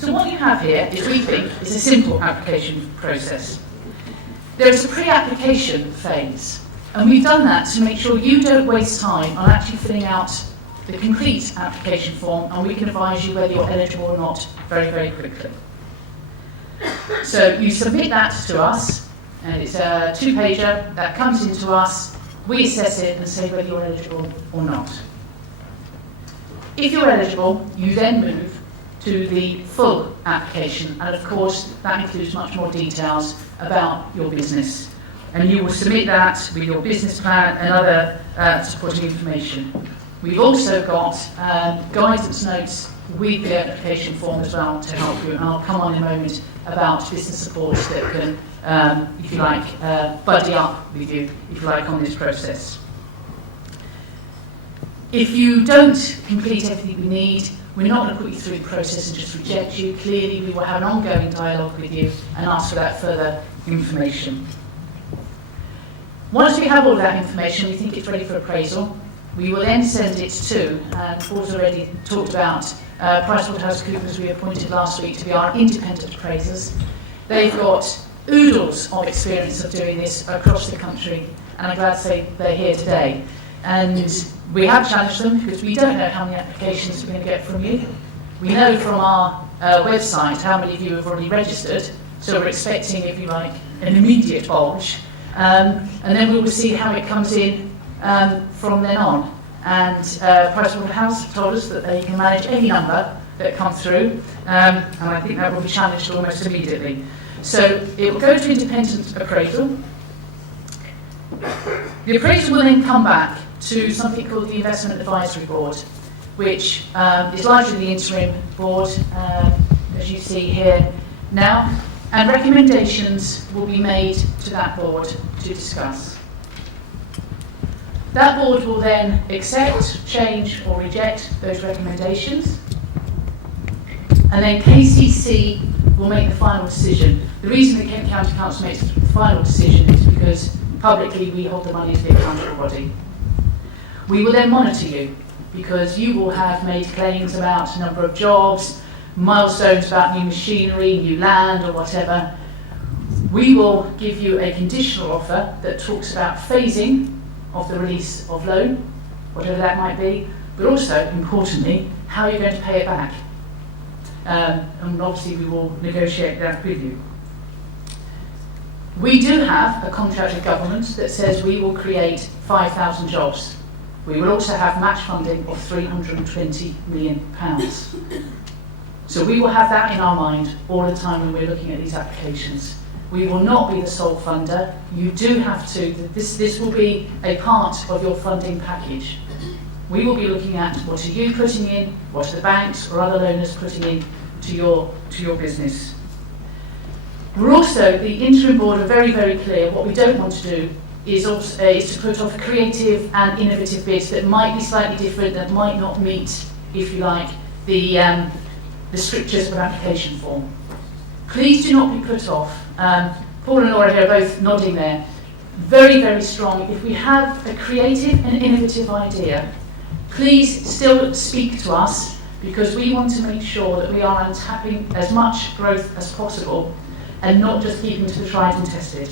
So what you have here is, we think, is a simple application process. There is a pre-application phase, and we've done that to make sure you don't waste time on actually filling out the complete application form, and we can advise you whether you're eligible or not very, very quickly. So you submit that to us, and it's a 2-pager that comes into us. We assess it and say whether you're eligible or not. If you're eligible, you then move to the full application, and of course that includes much more details about your business. And you will submit that with your business plan and other supporting information. We've also got guidance notes with the application form as well to help you, and I'll come on in a moment about business support that can, if you like, buddy up with you, if you like, on this process. If you don't complete everything we need, we're not going to put you through the process and just reject you. Clearly, we will have an ongoing dialogue with you and ask for that further information. Once we have all that information, we think it's ready for appraisal. We will then send it to, and Paul's already talked about, PricewaterhouseCoopers we appointed last week to be our independent appraisers. They've got oodles of experience of doing this across the country, and I'm glad to say they're here today. And we have challenged them because we don't know how many applications we're going to get from you. We know from our website how many of you have already registered, so we're expecting, if you like, an immediate bulge. And then we will see how it comes in from then on. And Pricewaterhouse told us that they can manage any number that comes through, and I think that will be challenged almost immediately. So it will go to independent appraisal. The appraisal will then come back to something called the Investment Advisory Board, which is largely the interim board, as you see here now, and recommendations will be made to that board to discuss. That board will then accept, change or reject those recommendations, and then KCC will make the final decision. The reason the Kent County Council makes the final decision is because publicly we hold the money as the accountable body. We will then monitor you, because you will have made claims about number of jobs, milestones about new machinery, new land or whatever. We will give you a conditional offer that talks about phasing of the release of loan, whatever that might be, but also, importantly, how you're going to pay it back. And obviously we will negotiate that with you. We do have a contract with government that says we will create 5,000 jobs. We will also have match funding of £320 million. So we will have that in our mind all the time when we're looking at these applications. We will not be the sole funder. You do have to, this will be a part of your funding package. We will be looking at what are you putting in, what are the banks or other loaners putting in to your business. We're also, the interim board are very, very clear. What we don't want to do is to put off creative and innovative bids that might be slightly different, that might not meet, if you like, the strictures of an application form. Please do not be put off. Paul and Laura here are both nodding there. Very, very strong. If we have a creative and innovative idea, please still speak to us, because we want to make sure that we are untapping as much growth as possible and not just keeping to the tried and tested.